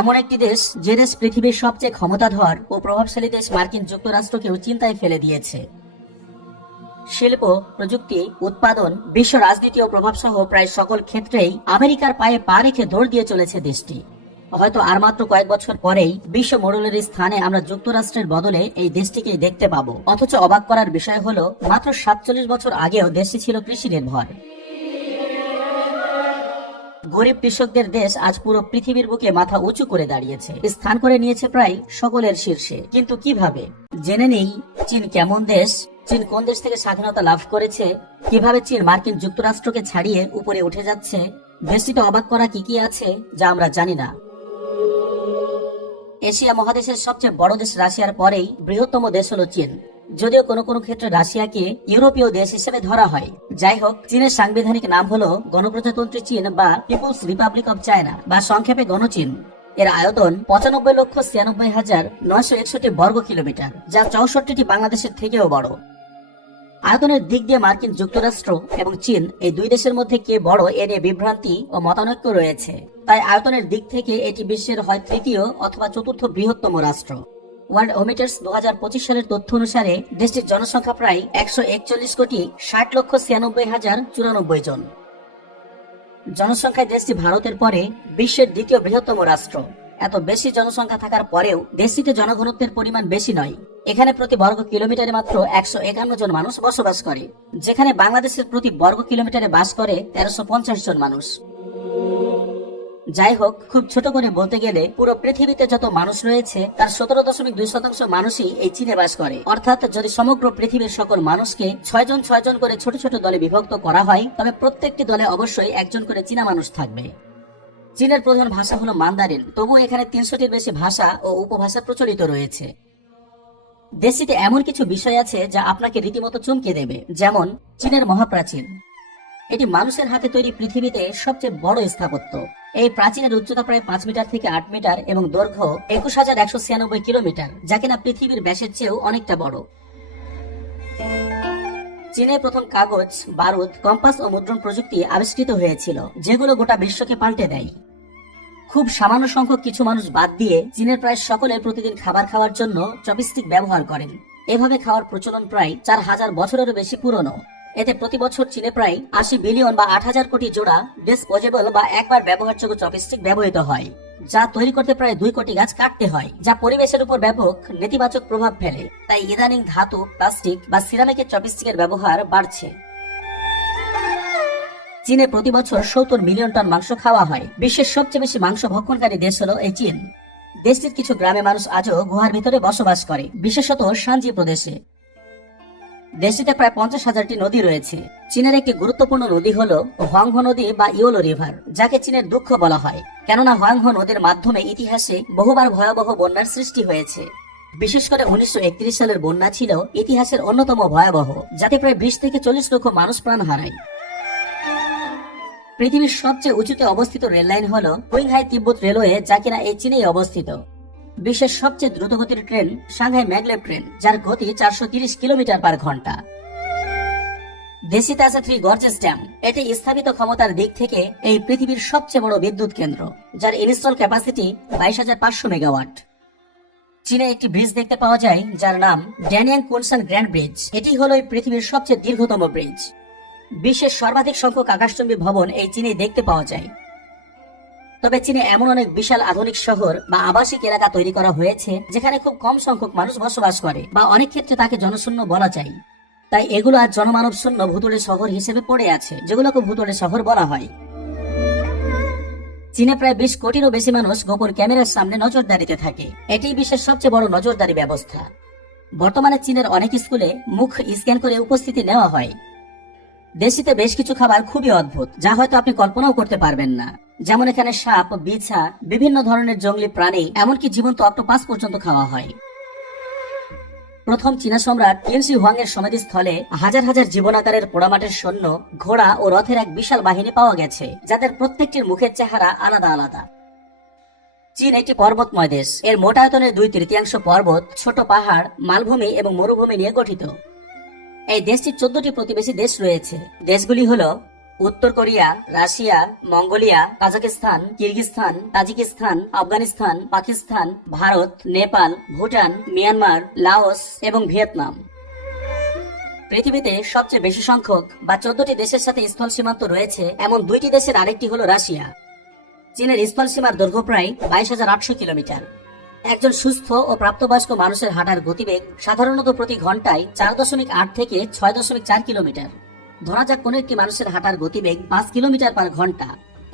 এমন একটি দেশ যে দেশ পৃথিবীর সবচেয়ে ক্ষমতাধর ও প্রভাবশালী দেশ মার্কিন যুক্তরাষ্ট্রকেও চিন্তায় ফেলে দিয়েছে। শিল্প, প্রযুক্তি, উৎপাদন, বিশ্ব রাজনীতি ও প্রভাবসহ প্রায় সকল ক্ষেত্রেই আমেরিকার পায়ে পা রেখে দৌড় দিয়ে চলেছে দেশটি। হয়তো আর মাত্র কয়েক বছর পরেই বিশ্ব মোড়লের স্থানে আমরা যুক্তরাষ্ট্রের বদলে এই দেশটিকেই দেখতে পাবো। অথচ অবাক করার বিষয় হলো, মাত্র 47 বছর আগেও দেশটি ছিল কৃষি নির্ভর। গরিব কৃষকদের দেশ আজ পুরো পৃথিবীর বুকে মাথা উঁচু করে দাঁড়িয়েছে, স্থান করে নিয়েছে প্রায় সকলের শীর্ষে। কিন্তু কিভাবে? জেনে নেই চীন কেমন দেশ, চীন কোন দেশ থেকে স্বাধীনতা লাভ করেছে, কিভাবে চীন মার্কিন যুক্তরাষ্ট্রকে ছাড়িয়ে উপরে উঠে যাচ্ছে, দেশটিতে অবাক করা কি কি আছে যা আমরা জানি না। এশিয়া মহাদেশের সবচেয়ে বড় দেশ রাশিয়ার পরেই বৃহত্তম দেশ হলো চীন। যদিও কোনো কোনো ক্ষেত্রে রাশিয়াকে ইউরোপীয় দেশ হিসেবে ধরা হয়। যাই হোক, চীনের সাংবিধানিক নাম হলো গণপ্রজাতন্ত্রী চীন বা পিপুলস রিপাবলিক অব চায়না বা সংক্ষেপে গণচীন। এর আয়তন 95,96,961 বর্গ কিলোমিটার, যা 64টি বাংলাদেশের থেকেও বড়। আয়তনের দিক দিয়ে মার্কিন যুক্তরাষ্ট্র এবং চীন এই দুই দেশের মধ্যে কে বড় এ নিয়ে বিভ্রান্তি ও মতানৈক্য রয়েছে। তাই আয়তনের দিক থেকে এটি বিশ্বের হয় তৃতীয় অথবা চতুর্থ বৃহত্তম রাষ্ট্র। ওয়ার্ল্ড ওমিটার্স 2025 সালের তথ্য অনুসারে দেশটির জনসংখ্যা প্রায় 141,60,96,094 জন। জনসংখ্যায় দেশটি ভারতের পরে বিশ্বের দ্বিতীয় বৃহত্তম রাষ্ট্র। এত বেশি জনসংখ্যা থাকার পরেও দেশটিতে জনঘনত্বের পরিমাণ বেশি নয়। এখানে প্রতি বর্গ কিলোমিটারে মাত্র 151 জন মানুষ বসবাস করে, যেখানে বাংলাদেশের প্রতি বর্গ কিলোমিটারে বাস করে 1350 জন মানুষ। যাই হোক, খুব ছোট করে বলতে গেলে পুরো পৃথিবীতে যত মানুষ রয়েছে তার 17.2% মানুষই এই চীনে বাস করে। অর্থাৎ যদি সমগ্র পৃথিবীর সকল মানুষকে 6 জন করে ছোট ছোট দলে বিভক্ত করা হয়, তবে প্রত্যেকটি দলে অবশ্যই একজন করে চীনা মানুষ থাকবে। চীনের প্রধান ভাষা হলো মান্দারিন, তবু এখানে 300টির বেশি ভাষা ও উপভাষা প্রচলিত রয়েছে। দেশটিতে এমন কিছু বিষয় আছে যা আপনাকে রীতিমতো চমকে দেবে, যেমন চীনের মহাপ্রাচীন। এটি মানুষের হাতে তৈরি পৃথিবীতে সবচেয়ে বড় স্থাপত্য। এই প্রাচীনের উচ্চতা প্রায় 5 মিটার থেকে 8 মিটার এবং দৈর্ঘ্য 21,196 কিলোমিটার, যা কিনা পৃথিবীর ব্যাসের চেয়েও অনেকটা বড়। চীনে প্রথম কাগজ, বারুদ, কম্পাস ও মুদ্রণ প্রযুক্তি আবিষ্কৃত হয়েছিল, যেগুলো গোটা বিশ্বকে পাল্টে দেয়। খুব সামান্য সংখ্যক কিছু মানুষ বাদ দিয়ে চীনের প্রায় সকলে প্রতিদিন খাবার খাওয়ার জন্য চপস্টিক ব্যবহার করেন। এভাবে খাওয়ার প্রচলন প্রায় 4000 বছরেরও বেশি পুরনো। এতে প্রতি বছর চীনে প্রায় 80 বিলিয়ন বা 8000 কোটি জোড়া ডিসপোজেবল বা একবার ব্যবহারযোগ্য চপস্টিক ব্যবহৃত হয়, যা তৈরি করতে প্রায় 2 কোটি গাছ কাটতে হয়, যা পরিবেশের উপর ব্যাপক নেতিবাচক প্রভাব ফেলে। তাই ইদানিং ধাতু, প্লাস্টিক বা সিরামিকের চপস্টিকের ব্যবহার বাড়ছে। চীনে প্রতি বছর 70 মিলিয়ন টন মাংস খাওয়া হয়। বিশ্বের সবচেয়ে বেশি মাংস ভক্ষণকারী দেশ হলো এই চীন। দেশটির কিছু গ্রামে মানুষ আজও গুহার ভিতরে বসবাস করে, বিশেষত শানজি প্রদেশে। দেশটিতে প্রায় 50,000টি নদী রয়েছে। চীনের একটি গুরুত্বপূর্ণ নদী হলো হোয়াংহো নদী বা ইয়োলো রিভার, যাকে চীনের দুঃখ বলা হয়, কেননা হোয়াংহো নদীর মাধ্যমে ইতিহাসে বহুবার ভয়াবহ বন্যার সৃষ্টি হয়েছে। বিশেষ করে 1931 সালের বন্যা ছিল ইতিহাসের অন্যতম ভয়াবহ, যাতে প্রায় 20 থেকে 40 লক্ষ মানুষ প্রাণ হারায়। পৃথিবীর সবচেয়ে উঁচুতে অবস্থিত রেললাইন হলো কুইংহাই তিব্বত রেলওয়ে, যা কিনা এই চীনেই অবস্থিত। বিশ্বের সবচেয়ে দ্রুতগতির ট্রেন সাংহাই ম্যাগলেভ ট্রেন, যার গতি 430 কিলোমিটার পার ঘন্টা। দেশটিতে আছে 3 গর্জেস ড্যাম। এটি স্থাপিত ক্ষমতার দিক থেকে এই পৃথিবীর সবচেয়ে বড় বিদ্যুৎ কেন্দ্র, যার ইনস্টল ক্যাপাসিটি 22,500 মেগাওয়াট। চীনে একটি ব্রিজ দেখতে পাওয়া যায় যার নাম ড্যানিয়াং কুনসান গ্র্যান্ড ব্রিজ। এটি হলো এই পৃথিবীর সবচেয়ে দীর্ঘতম ব্রিজ। বিশ্বের সর্বাধিক সংখ্যক আকাশচুম্বী ভবন এই চীনে দেখতে পাওয়া যায়। তবে চীনে এমন অনেক বিশাল আধুনিক শহর বা আবাসিক এলাকা তৈরি করা হয়েছে যেখানে খুব কম সংখ্যক মানুষ বসবাস করে, বা অনেক ক্ষেত্রে তাকে জনশূন্য বলা যায়। তাই এগুলো আজ জনমানব শূন্য ভুতুড়ে শহর হিসেবে পড়ে আছে, যেগুলোকে ভুতুড়ে শহর বলা হয়। চীনে প্রায় 20 কোটিরও বেশি মানুষ গোপন ক্যামেরার সামনে নজরদারিতে থাকে। এটি বিশ্বের সবচেয়ে বড় নজরদারি ব্যবস্থা। বর্তমানে চীনের অনেক স্কুলে মুখ স্ক্যান করে উপস্থিতি নেওয়া হয়। দেশটিতে বেশ কিছু খাবার খুবই অদ্ভুত, যা হয়তো আপনি কল্পনাও করতে পারবেন না। যেমন এখানে সাপ, বিছা, বিভিন্ন ধরনের জঙ্গলি প্রাণী, এমনকি জীবন্ত অক্টোপাস পর্যন্ত খাওয়া হয়। প্রথম চীনা সম্রাট টিনশি হুয়াং এর সমাধিস্থলে হাজার হাজার জীবনাকারের পোড়ামাটির সৈন্য, ঘোড়া ও রথের এক বিশাল বাহিনী পাওয়া গেছে, যাদের প্রত্যেকটির মুখের চেহারা আলাদা আলাদা। চীন একটি পর্বতময় দেশ। এর মোট আয়তনের 2/3 পর্বত, ছোট পাহাড়, মালভূমি এবং মরুভূমি নিয়ে গঠিত। এই দেশটির 14টি প্রতিবেশী দেশ রয়েছে। দেশগুলি হলো উত্তর Korea, Russia, Mongolia, Kazakhstan, Kyrgyzstan, Tajikistan, Afghanistan, Pakistan, Bharat, Nepal, Bhutan, Myanmar, Laos এবং ভিয়েতনাম। পৃথিবীতে সবচেয়ে বেশি সংখ্যক বা 14টি দেশের সাথে স্থল সীমান্ত রয়েছে এমন 2টি দেশের আরেকটি হলো রাশিয়া। চীনের স্থল সীমার দৈর্ঘ্য প্রায় 22,800 কিলোমিটার। একজন সুস্থ ও প্রাপ্তবয়স্ক মানুষের হাঁটার গতিবেগ সাধারণত প্রতি ঘন্টায় 4.8 থেকে 6.4 কিলোমিটার। ধরা যাক কোনো একটি মানুষের হাঁটার গতিবেগ 5 কিলোমিটার পার ঘন্টা।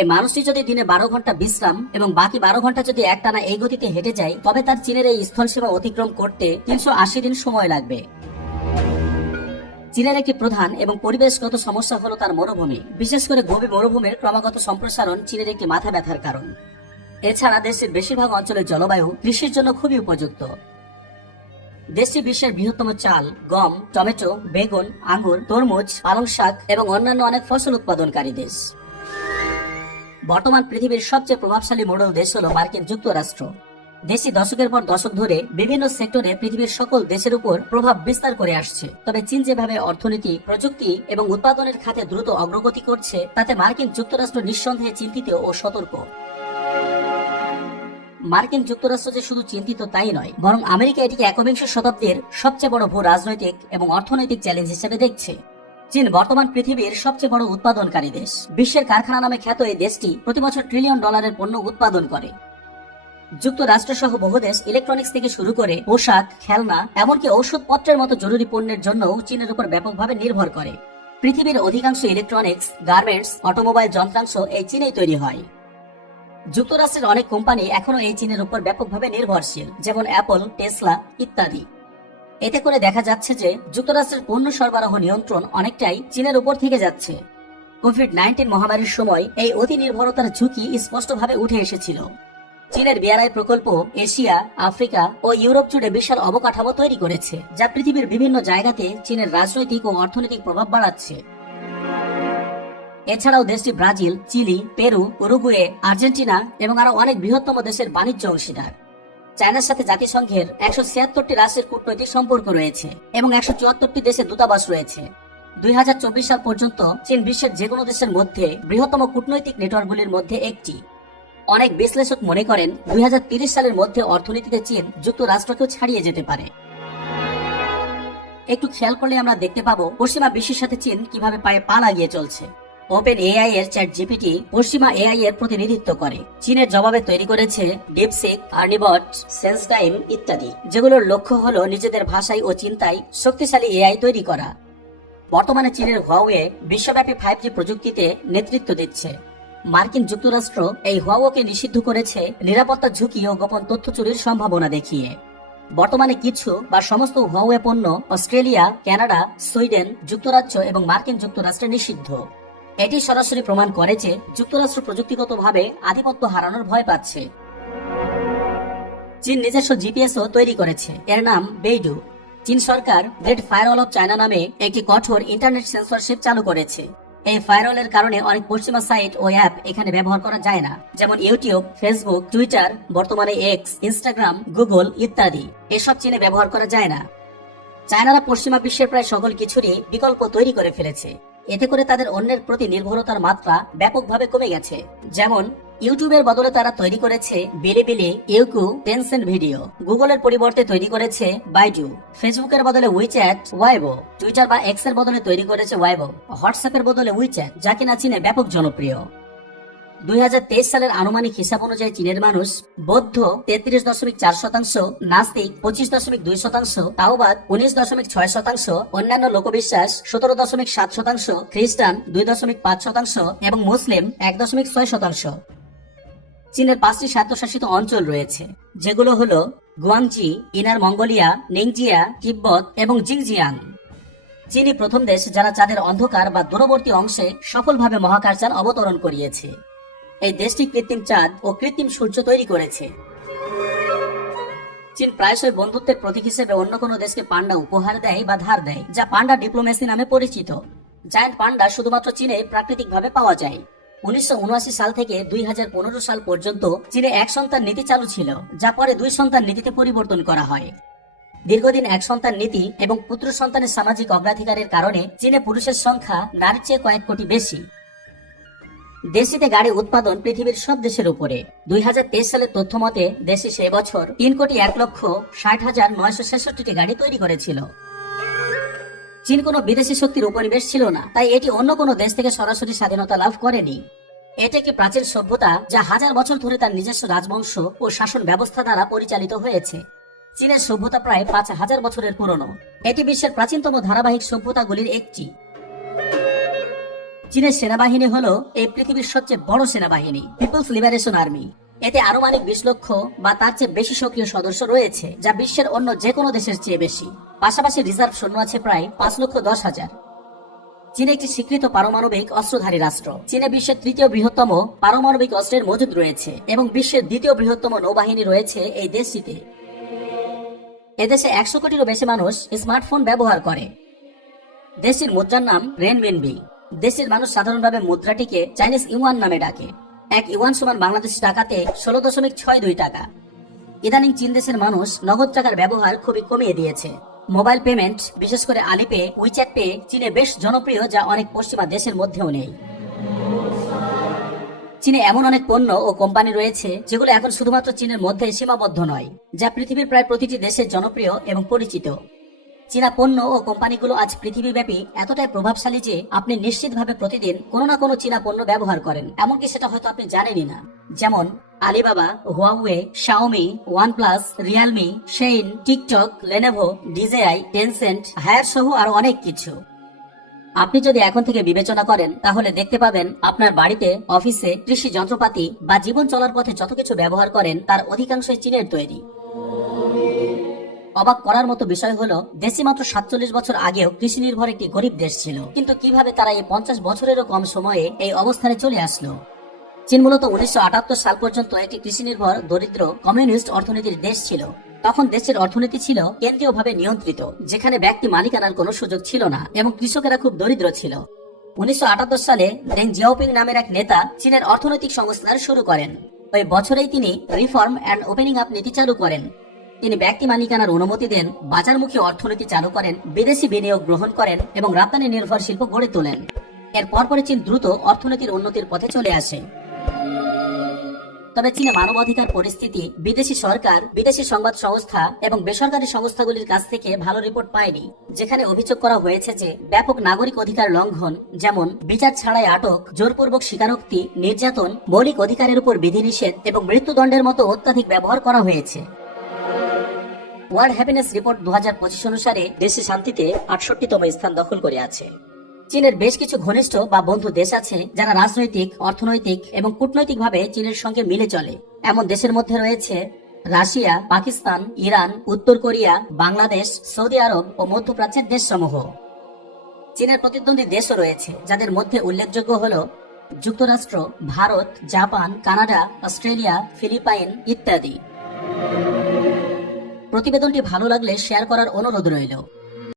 এই মানুষটি যদি দিনে 12 ঘন্টা বিশ্রাম এবং বাকি 12 ঘন্টা যদি একটানা এই গতিতে হেঁটে যায়, তবে তার চীনের এই স্থল সীমা অতিক্রম করতে 380 দিন সময় লাগবে। চীনের একটি প্রধান এবং পরিবেশগত সমস্যা হলো তার মরুভূমি। বিশেষ করে গোবি মরুভূমির ক্রমাগত সম্প্রসারণ চীনের একটি মাথা ব্যথার কারণ। এছাড়া দেশের বেশিরভাগ অঞ্চলের জলবায়ু কৃষির জন্য খুবই উপযুক্ত। দেশটি বিশ্বের বৃহত্তম চাল, গম, টমেটো, বেগুন, আঙ্গুর, তরমুজ, পালং শাক এবং অন্যান্য অনেক ফসল উৎপাদনকারী দেশ। বর্তমান পৃথিবীর সবচেয়ে প্রভাবশালী মডেল দেশ হল মার্কিন যুক্তরাষ্ট্র। দেশটি দশকের পর দশক ধরে বিভিন্ন সেক্টরে পৃথিবীর সকল দেশের উপর প্রভাব বিস্তার করে আসছে। তবে চীন যেভাবে অর্থনীতি, প্রযুক্তি এবং উৎপাদনের খাতে দ্রুত অগ্রগতি করছে, তাতে মার্কিন যুক্তরাষ্ট্র নিঃসন্দেহে চিন্তিত ও সতর্ক। মার্কিন যুক্তরাষ্ট্র যে শুধু চিন্তিত তাই নয়, বরং আমেরিকা এটিকে 21 শতাব্দীর সবচেয়ে বড় ভূ রাজনৈতিক এবং অর্থনৈতিক চ্যালেঞ্জ হিসেবে দেখছে। চীন বর্তমান পৃথিবীর সবচেয়ে বড় উৎপাদনকারী দেশ। বিশ্বের কারখানা নামে খ্যাত এই দেশটি প্রতি বছর $1 ট্রিলিয়ন পণ্য উৎপাদন করে। যুক্তরাষ্ট্র সহ বহু দেশ ইলেকট্রনিক্স থেকে শুরু করে পোশাক, খেলনা, এমনকি ঔষধপত্রের মতো জরুরি পণ্যের জন্য চীনের উপর ব্যাপকভাবে নির্ভর করে। পৃথিবীর অধিকাংশ ইলেকট্রনিক্স, গার্মেন্টস, অটোমোবাইল যন্ত্রাংশ এই চীনেই তৈরি হয়। যুক্তরাষ্ট্রের অনেক কোম্পানি এখনো এই চীনের উপর ব্যাপকভাবে নির্ভরশীল, যেমন অ্যাপল, টেসলা ইত্যাদি। এতে করে দেখা যাচ্ছে যে যুক্তরাষ্ট্রের পণ্য সরবরাহ নিয়ন্ত্রণ অনেকটাই চীনের উপর থেকে যাচ্ছে। কোভিড-19 মহামারীর সময় এই অতি নির্ভরতার ঝুঁকি স্পষ্টভাবে উঠে এসেছিল। চীনের বিআরআই প্রকল্প এশিয়া, আফ্রিকা ও ইউরোপ জুড়ে বিশাল অবকাঠামো তৈরি করেছে, যা পৃথিবীর বিভিন্ন জায়গাতে চীনের রাজনৈতিক ও অর্থনৈতিক প্রভাব বাড়াচ্ছে। এছাড়াও দেশটি Brazil, Chile, Peru, Uruguay, Argentina এবং আরো অনেক বৃহত্তম দেশের বাণিজ্য অংশীদার। চায়নার সাথে জাতিসংঘের 176টি রাষ্ট্রের কূটনৈতিক সম্পর্ক রয়েছে এবং 174টি দেশে দূতাবাস রয়েছে। 2024 সাল পর্যন্ত চীন বিশ্বের যে কোনো দেশের মধ্যে বৃহত্তম কূটনৈতিক নেটওয়ার্কগুলির মধ্যে একটি। অনেক বিশ্লেষক মনে করেন 2030 সালের মধ্যে অর্থনীতিতে চীন যুক্তরাষ্ট্রকেও ছাড়িয়ে যেতে পারে। একটু খেয়াল করলে আমরা দেখতে পাবো পশ্চিমা বিশ্বের সাথে চীন কিভাবে পায়ে পা লাগিয়ে চলছে। ওপেন এআই এর চ্যাটজিপিটি পশ্চিমা এআই এর প্রতিনিধিত্ব করে। চীনের জবাবে তৈরি করেছে ডিপসিক, আর্নিবট, সেন্সটাইম ইত্যাদি, যেগুলোর লক্ষ্য হলো নিজেদের ভাষায় ও চিন্তায় শক্তিশালী এআই তৈরি করা। বর্তমানে চীনের হুয়াওয়ে বিশ্বব্যাপী 5G প্রযুক্তিতে নেতৃত্ব দিচ্ছে। মার্কিন যুক্তরাষ্ট্র এই হুয়াওকে নিষিদ্ধ করেছে নিরাপত্তা ঝুঁকি ও গোপন তথ্য চুরির সম্ভাবনা দেখিয়ে। বর্তমানে কিছু বা সমস্ত হুয়াওয়ে পণ্য অস্ট্রেলিয়া, কানাডা, সুইডেন, যুক্তরাজ্য এবং মার্কিন যুক্তরাষ্ট্রে নিষিদ্ধ। এটি সরাসরি প্রমাণ করে যে যুক্তরাষ্ট্র প্রযুক্তিগতভাবে আধিপত্য হারানোর ভয় পাচ্ছে। চীন নিজস্ব জিপিএসও তৈরি করেছে, এর নাম বেইডু। চীন সরকার গ্রেট ফায়ারওয়াল অফ চায়না নামে একটি কঠোর ইন্টারনেট সেন্সরশিপ চালু করেছে। এই ফায়ারওয়ালের কারণে অনেক পশ্চিমা সাইট ও অ্যাপ এখানে ব্যবহার করা যায় না, যেমন ইউটিউব, ফেসবুক, টুইটার, বর্তমানে এক্স, ইনস্টাগ্রাম, গুগল ইত্যাদি। এসব চীনে ব্যবহার করা যায় না। চায়নারা পশ্চিমা বিশ্বের প্রায় সকল কিছুরই বিকল্প তৈরি করে ফেলেছে। এতে করে তাদের অন্যের প্রতি নির্ভরতার মাত্রা ব্যাপকভাবে কমে গেছে। যেমন ইউটিউবের বদলে তারা তৈরি করেছে বিলিবিলি, ইউকু, টেনসেন্ট ভিডিও। গুগলের পরিবর্তে তৈরি করেছে বাইজু। ফেসবুকের বদলে উইচ্যাট, ওয়াইবো। টুইটার বা এক্স এর বদলে তৈরি করেছে ওয়াইবো। হোয়াটসঅ্যাপের বদলে উইচ্যাট, যা কিনা চীনে ব্যাপক জনপ্রিয়। 2023 সালের আনুমানিক হিসাব অনুযায়ী চীনের মানুষ বৌদ্ধ 33.4%, নাস্তিক 25.2%, তাওবাদ 19.6%, অন্যান্য লোকবিশ্বাস 17.7%, খ্রিস্টান 2.5% এবং মুসলিম 1.6%। চীনের 5টি স্বায়ত্তশাসিত অঞ্চল রয়েছে, যেগুলো হলো গুয়াংজি, ইনার মঙ্গোলিয়া, নিংজিয়া, তিব্বত এবং জিংজিয়াং। চীনই প্রথম দেশ যারা চাঁদের অন্ধকার বা দূরবর্তী অংশে সফলভাবে মহাকাশযান অবতরণ করিয়েছে। এই দেশটি কৃত্রিম চাঁদ ও কৃত্রিম সূর্য তৈরি করেছে। চীন প্রায়শই বন্ধুত্বের প্রতীক হিসেবে অন্য কোনো দেশকে পান্ডা উপহার দেয় বা ধার দেয়, যা পান্ডা ডিপ্লোমেসি নামে পরিচিত। জায়ান্ট পান্ডা শুধুমাত্র চীনে প্রাকৃতিকভাবে পাওয়া যায়। 1979 সাল থেকে 2015 সাল পর্যন্ত চীনে এক সন্তান নীতি চালু ছিল, যা পরে 2 সন্তান নীতিতে পরিবর্তন করা হয়। দীর্ঘদিন এক সন্তান নীতি এবং পুত্র সন্তানের সামাজিক অগ্রাধিকারের কারণে চীনে পুরুষের সংখ্যা নারীর চেয়ে কয়েক কোটি বেশি। দেশটিতে গাড়ি উৎপাদন পৃথিবীর সব দেশের উপরে। 2023 সালের তথ্য মতে দেশে সে বছর 3,01,60,966টি গাড়ি তৈরি করেছিল। চীন কোনো বিদেশি শক্তির উপনিবেশ ছিল না, তাই এটি অন্য কোনো দেশ থেকে সরাসরি স্বাধীনতা লাভ করেনি। এটি একটি প্রাচীন সভ্যতা যা হাজার বছর ধরে তার নিজস্ব রাজবংশ ও শাসন ব্যবস্থা দ্বারা পরিচালিত হয়েছে। চীনের সভ্যতা প্রায় 5,000 বছরের পুরনো। এটি বিশ্বের প্রাচীনতম ধারাবাহিক সভ্যতাগুলির একটি। চীনের সেনাবাহিনী হলো এই পৃথিবীর সবচেয়ে বড় সেনাবাহিনী, পিপলস লিবারেশন আর্মি। এতে আনুমানিক 20 লক্ষ বা তার চেয়ে বেশি সক্রিয় সদস্য রয়েছে, যা বিশ্বের অন্য যে কোনো দেশের চেয়ে বেশি। পাশাপাশি রিজার্ভ সৈন্য আছে প্রায় 5,10,000। চীন একটি স্বীকৃত পারমাণবিক অস্ত্রধারী রাষ্ট্র। চীনে বিশ্বের 3য় বৃহত্তম পারমাণবিক অস্ত্রের মজুদ রয়েছে এবং বিশ্বের 2য় বৃহত্তম নৌবাহিনী রয়েছে এই দেশটিতে। এদেশে 100 কোটিরও বেশি মানুষ স্মার্টফোন ব্যবহার করে। দেশটির মুদ্রার নাম রেনমিনবি। দেশের মানুষ সাধারণভাবে মুদ্রাটিকে চাইনিজ ইউয়ান নামে ডাকে। 1 ইউয়ান সমান বাংলাদেশি টাকাতে 16.62 টাকা। ইদানিং চীন দেশের মানুষ নগদ টাকার ব্যবহার খুবই কমিয়ে দিয়েছে। মোবাইল পেমেন্ট, বিশেষ করে আলিপে, উইচ্যাট পে চীনে বেশ জনপ্রিয়, যা অনেক পশ্চিমা দেশের মধ্যেও নেই। চীনে এমন অনেক পণ্য ও কোম্পানি রয়েছে যেগুলো এখন শুধুমাত্র চীনের মধ্যে সীমাবদ্ধ নয়, যা পৃথিবীর প্রায় প্রতিটি দেশে জনপ্রিয় এবং পরিচিত। চীনা পণ্য ও কোম্পানিগুলো আজ পৃথিবীব্যাপী এতটাই প্রভাবশালী যে আপনি নিশ্চিতভাবে প্রতিদিন কোনো না কোনো চীনা পণ্য ব্যবহার করেন, এমনকি সেটা হয়তো আপনি জানেনই না। যেমন Alibaba, Huawei, Xiaomi, OnePlus, Realme, Shein, TikTok, Lenovo, DJI, Tencent, Haier সহ আরো অনেক কিছু। আপনি যদি এখন থেকে বিবেচনা করেন তাহলে দেখতে পাবেন আপনার বাড়িতে, অফিসে, কৃষি যন্ত্রপাতি বা জীবন চলার পথে যত কিছু ব্যবহার করেন তার অধিকাংশই চীনের তৈরি। অবাক করার মতো বিষয় হলো দেশটি মাত্র 47 বছর আগেও কৃষি নির্ভর একটি গরিব দেশ ছিল, কিন্তু কিভাবে তারা এই 50 বছরেরও কম সময়ে এই অবস্থানে চলে আসলো। চীন মূলত 1978 সাল পর্যন্ত একটি কৃষি নির্ভর দরিদ্র কমিউনিস্ট অর্থনীতির দেশ ছিল। তখন দেশের অর্থনীতি ছিল কেন্দ্রীয়ভাবে নিয়ন্ত্রিত, যেখানে ব্যক্তি মালিকানার কোনো সুযোগ ছিল না এবং কৃষকেরা খুব দরিদ্র ছিল। 1978 সালে ডেং জিয়াওপিং নামের এক নেতা চীনের অর্থনৈতিক সংস্কার শুরু করেন। ওই বছরেই তিনি রিফর্ম অ্যান্ড ওপেনিং আপ নীতি চালু করেন। তিনি ব্যক্তি মালিকানার অনুমতি দেন, বাজারমুখী অর্থনীতি চালু করেন, বিদেশি বিনিয়োগ গ্রহণ করেন এবং রপ্তানি নির্ভর শিল্প গড়ে তোলেন। এর পরপরই চীন দ্রুত অর্থনীতির উন্নতির পথে চলে আসে। তবে চীনে মানবাধিকার পরিস্থিতি বিদেশি সরকার, বিদেশি সংবাদ সংস্থা এবং বেসরকারি সংস্থাগুলির কাছ থেকে ভালো রিপোর্ট পায়নি, যেখানে অভিযোগ করা হয়েছে যে ব্যাপক নাগরিক অধিকার লঙ্ঘন, যেমন বিচার ছাড়াই আটক, জোরপূর্বক স্বীকারোক্তি, নির্যাতন, মৌলিক অধিকারের উপর বিধিনিষেধ এবং মৃত্যুদণ্ডের মতো অত্যাধিক ব্যবহার করা হয়েছে। ওয়ার্ল্ড হ্যাপিনেস রিপোর্ট 2025 অনুসারে দেশে শান্তিতে 68তম স্থান দখল করে আছে। চীনের বেশ কিছু ঘনিষ্ঠ বা বন্ধু দেশ আছে যারা রাজনৈতিক, অর্থনৈতিক এবং কূটনৈতিকভাবে চীনের সঙ্গে মিলে চলে। এমন দেশের মধ্যে রয়েছে রাশিয়া, পাকিস্তান, ইরান, উত্তর কোরিয়া, বাংলাদেশ, সৌদি আরব ও মধ্যপ্রাচ্যের দেশসমূহ। চীনের প্রতিদ্বন্দ্বী দেশও রয়েছে, যাদের মধ্যে উল্লেখযোগ্য হল যুক্তরাষ্ট্র, Bharat, Japan, Canada, Australia, Philippines ইত্যাদি। প্রতিবেদনটি ভালো লাগলে শেয়ার করার অনুরোধ রইল।